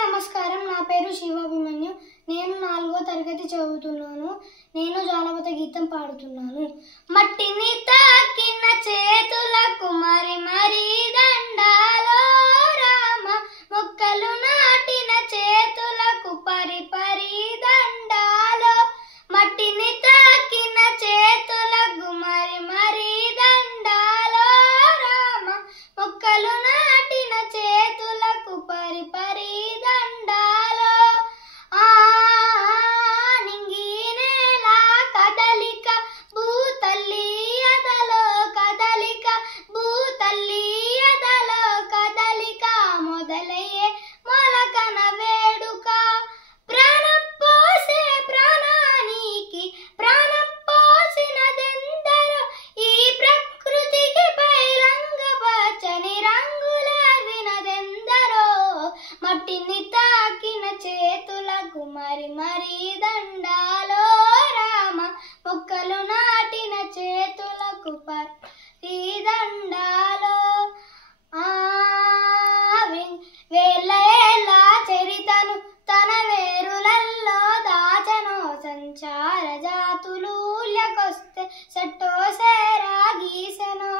నమస్కారం. నా పేరు శివాభిమన్యు. నేను 4వ తరగతి చదువుతున్నాను. నేను జానపద గీతం పాడుతున్నాను. మట్టిని తాకిన చేతులకు మరి మరి దండాలో రామ, మొక్కలు నాటిన చేతులకు పరి పరి దండాలో. మట్టిని తాకిన చేతులకు మరి మరి దండాలో రామ, మొక్కలు నాటిన చేతులకు పరి పరి దండాలో. నింగి నేల కదలిక భూతల్లి అదలో కదలిక, భూతల్లి అదలో కదలిక, మొదలయ్యే మొలకన వేడుక. ప్రాణం పోసే ప్రాణానికి ప్రాణం పోసినదెందరో, ఈ ప్రకృతికి పైరంగ పచ్చని రంగులవినదెందరో. మట్టిని తాకిన చేతులకు మరి మరి దండాలో రామ, మొక్కలు నాటిన చేతులకు పరి దండాలో. వేల ఏళ్ళ చరితను తన వేరులల్లో దాచనో, సంచార జాతులు లెకొస్తే సట్టో సేరా గీసెనో.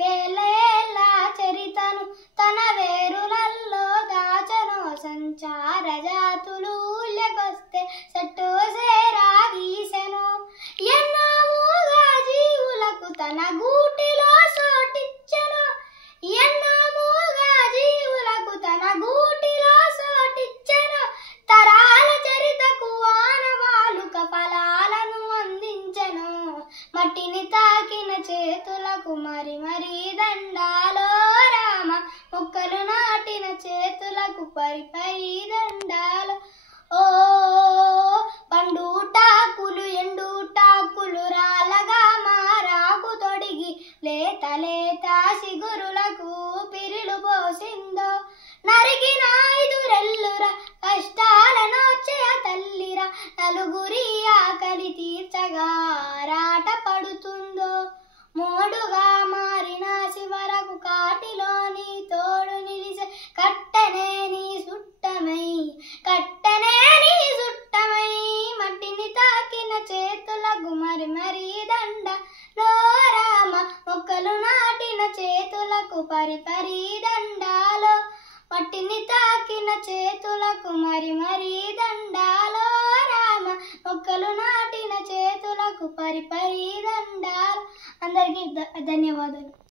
వేల ఏళ్ళ చరితను తన వేరులల్లో దాచనో, సంచార జాతులు లెకొస్తే సట్టో సేరా గీసెనో. ఎన్నోముగా జీవులకు తన గూటిలో సోటిచ్చెనో, ఎన్నోముగా జీవులకు తన గూటిలో సోటిచ్చెనో. తరాల చరితకు ఆనవాలుక ఫలాలను అందించెను. మట్టిని తాకిన చేతులకు మరి మరి దండాలో రామ, మొక్కలు నాటిన చేతులకు పరి పరి దండాలో. ఓ పండుటాకులు ఎండుటాకులు రాలగా మారాకు తొడిగి, లేత లేత సిగురులకు పిరిలు పోసిందో. నరికిన 5 రెల్లురా కష్టాలనోర్చే తల్లిరా, నలుగురి ఆకలి తీర్చగా రాట పడుతుందో. మోడుగా మారిన శివరకు కాటిలోని తోడు నిలిసే, కట్టనే నీ సుట్టమై కట్టనే నీ సుట్టమై. మట్టిని తాకిన చేతులకు మరి మరి దండాలో రామ, మొక్కలు నాటిన చేతులకు పరి పరి దండాలో. మట్టిని తాకిన చేతులకు మరి మరి దండాలో రామ, మొక్కలు నాటిన చేతులకు పరి పరి దండాలు. అందరికీ ధన్యవాదాలు.